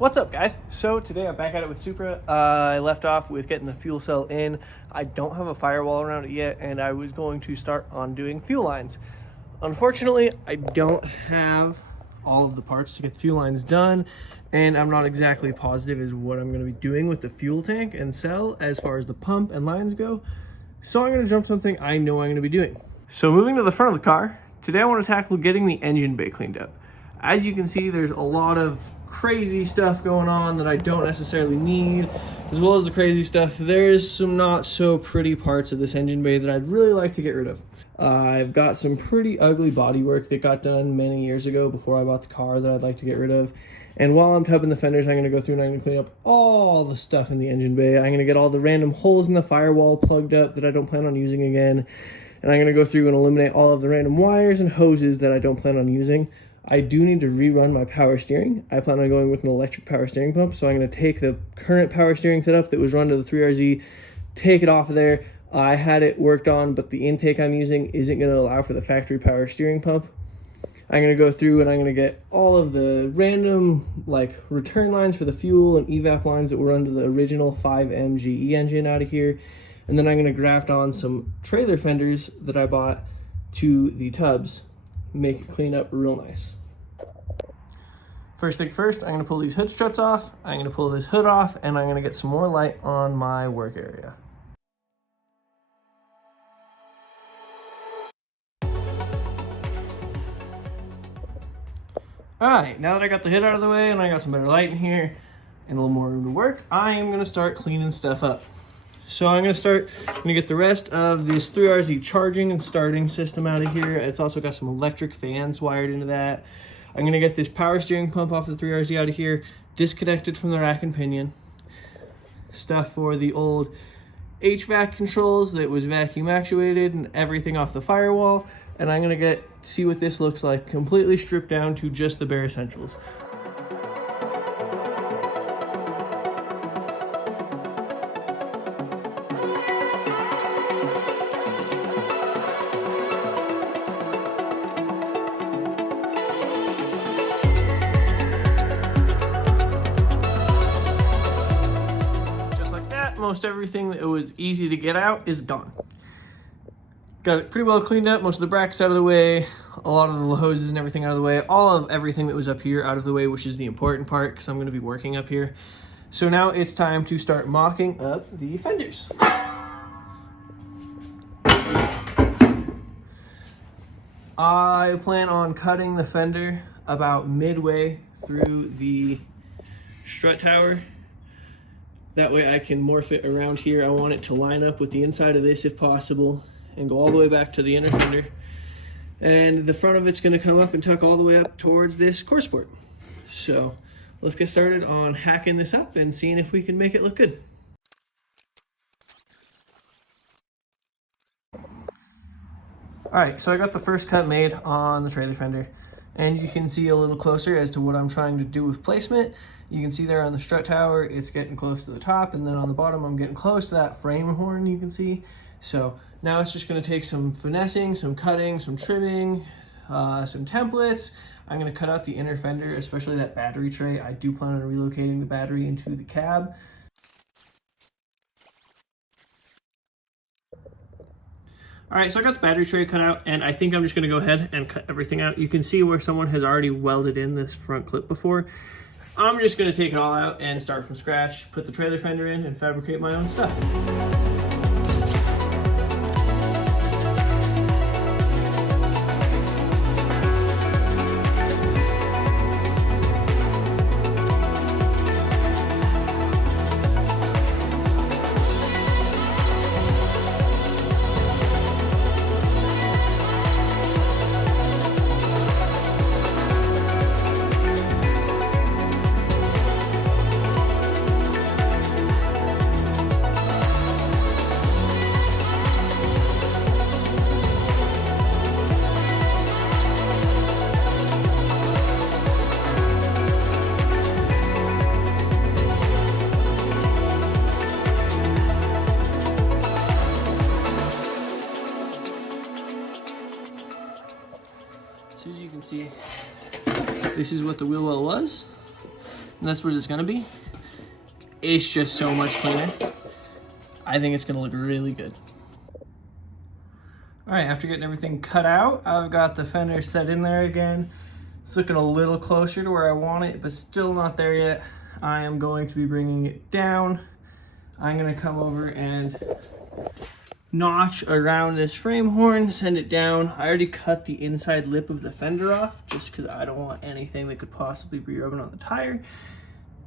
What's up, guys? So today I'm back at it with Supra. I left off with getting the fuel cell in. I don't have a firewall around it yet, and I was going to start on doing fuel lines. Unfortunately, I don't have all of the parts to get the fuel lines done, and I'm not exactly positive as what I'm going to be doing with the fuel tank and cell as far as the pump and lines go. So I'm going to jump something I know I'm going to be doing. So moving to the front of the car, today I want to tackle getting the engine bay cleaned up. As you can see, there's a lot of crazy stuff going on that I don't necessarily need, as well as the crazy stuff. There's some not so pretty parts of this engine bay that I'd really like to get rid of. I've got some pretty ugly bodywork that got done many years ago before I bought the car that I'd like to get rid of. And while I'm tubbing the fenders, I'm going to go through and I'm going to clean up all the stuff in the engine bay. I'm going to get all the random holes in the firewall plugged up that I don't plan on using again. And I'm going to go through and eliminate all of the random wires and hoses that I don't plan on using. I do need to rerun my power steering. I plan on going with an electric power steering pump, so I'm going to take the current power steering setup that was run to the 3RZ, take it off of there. I had it worked on, but the intake I'm using isn't going to allow for the factory power steering pump. I'm going to go through and I'm going to get all of the random return lines for the fuel and evap lines that were under the original 5M GE engine out of here. And then I'm going to graft on some trailer fenders that I bought to the tubs, make it clean up real nice. First thing first, I'm going to pull these hood struts off, I'm going to pull this hood off, and I'm going to get some more light on my work area. Alright, now that I got the hood out of the way and I got some better light in here and a little more room to work, I am going to start cleaning stuff up. So I'm going to get the rest of this 3RZ charging and starting system out of here. It's also got some electric fans wired into that. I'm going to get this power steering pump off the 3RZ out of here, disconnected from the rack and pinion. Stuff for the old HVAC controls that was vacuum actuated and everything off the firewall. And I'm going to see what this looks like, completely stripped down to just the bare essentials. Most everything that was easy to get out is gone. Got it pretty well cleaned up, most of the brackets out of the way, a lot of the hoses and everything out of the way, all of everything that was up here out of the way, which is the important part because I'm going to be working up here. So now it's time to start mocking up the fenders. I plan on cutting the fender about midway through the strut tower. That way I can morph it around here. I want it to line up with the inside of this if possible and go all the way back to the inner fender. And the front of it's going to come up and tuck all the way up towards this core support. So let's get started on hacking this up and seeing if we can make it look good. Alright, so I got the first cut made on the trailer fender. And you can see a little closer as to what I'm trying to do with placement. You can see there on the strut tower, it's getting close to the top, and then on the bottom, I'm getting close to that frame horn you can see. So now it's just gonna take some finessing, some cutting, some trimming, some templates. I'm gonna cut out the inner fender, especially that battery tray. I do plan on relocating the battery into the cab. All right, so I got the battery tray cut out, and I think I'm just gonna go ahead and cut everything out. You can see where someone has already welded in this front clip before. I'm just gonna take it all out and start from scratch, put the trailer fender in, and fabricate my own stuff. So as you can see, this is what the wheel well was. and that's what it's gonna be. It's just so much cleaner. I think it's gonna look really good. All right, after getting everything cut out, I've got the fender set in there again. It's looking a little closer to where I want it, but still not there yet. I am going to be bringing it down. I'm gonna come over and notch around this frame horn, send it down. I already cut the inside lip of the fender off just because I don't want anything that could possibly be rubbing on the tire.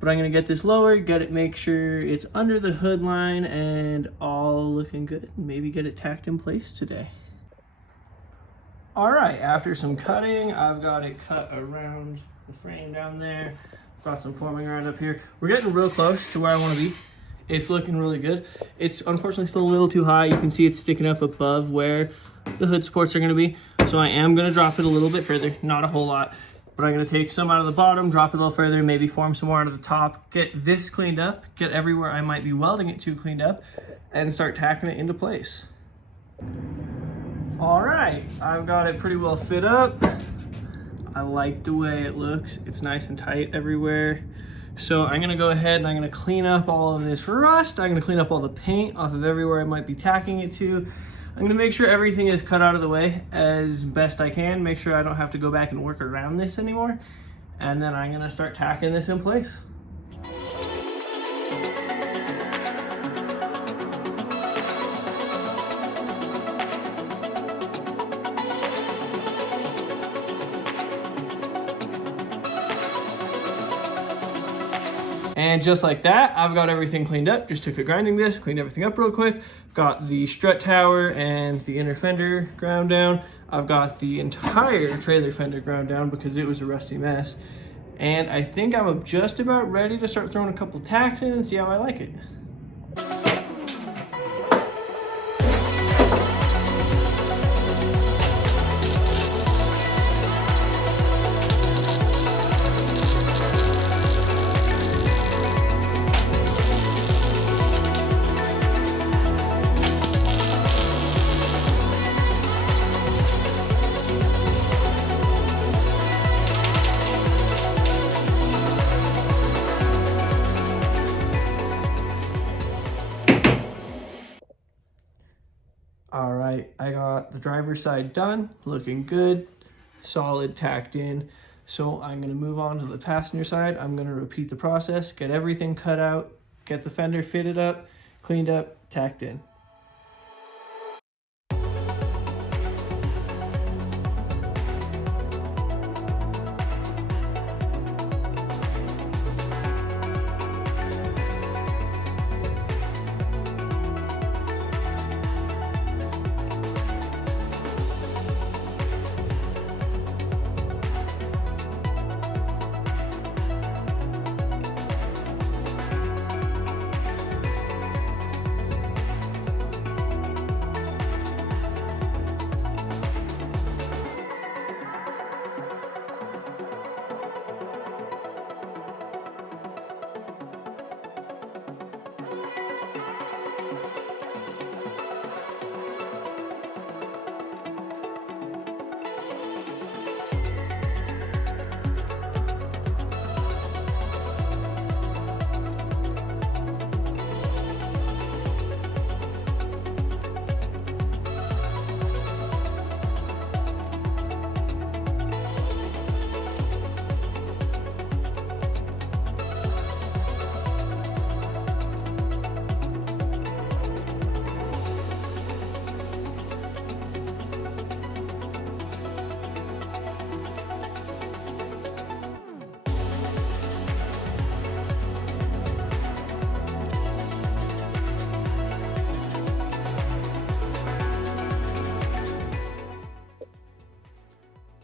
But I'm gonna get this lower, make sure it's under the hood line and all looking good. Maybe get it tacked in place today. All right, after some cutting, I've got it cut around the frame down there. Got some forming around up here. We're getting real close to where I wanna be. It's looking really good. It's unfortunately still a little too high. You can see it's sticking up above where the hood supports are gonna be. So I am gonna drop it a little bit further, not a whole lot, but I'm gonna take some out of the bottom, drop it a little further, maybe form some more out of the top, get this cleaned up, get everywhere I might be welding it to cleaned up, and start tacking it into place. All right, I've got it pretty well fit up. I like the way it looks. It's nice and tight everywhere. So I'm gonna go ahead and I'm gonna clean up all of this rust. I'm gonna clean up all the paint off of everywhere I might be tacking it to. I'm gonna make sure everything is cut out of the way as best I can. Make sure I don't have to go back and work around this anymore. And then I'm gonna start tacking this in place. And just like that, I've got everything cleaned up. Just took a grinding disc, cleaned everything up real quick. Got the strut tower and the inner fender ground down. I've got the entire trailer fender ground down because it was a rusty mess. And I think I'm just about ready to start throwing a couple tacks in and see how I like it. All right, I got the driver's side done, looking good, solid, tacked in. So I'm gonna move on to the passenger side. I'm gonna repeat the process, get everything cut out, get the fender fitted up, cleaned up, tacked in.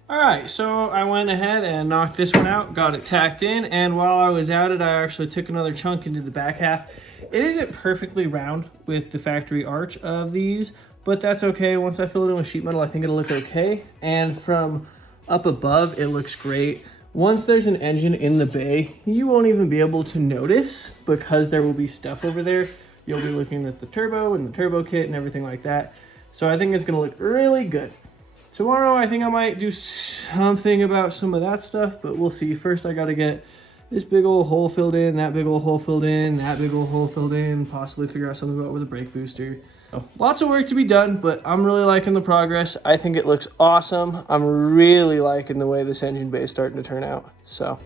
All right, so I went ahead and knocked this one out, got it tacked in, and while I was at it, I actually took another chunk into the back half. It isn't perfectly round with the factory arch of these, but that's okay. Once I fill it in with sheet metal, I think it'll look okay. And from up above, it looks great. Once there's an engine in the bay, you won't even be able to notice because there will be stuff over there. You'll be looking at the turbo and the turbo kit and everything like that. So I think it's gonna look really good. Tomorrow, I think I might do something about some of that stuff, but we'll see. First, I gotta get This big old hole filled in, that big old hole filled in, that big old hole filled in, possibly figure out something about with a brake booster. So, lots of work to be done, but I'm really liking the progress. I think it looks awesome. I'm really liking the way this engine bay is starting to turn out. So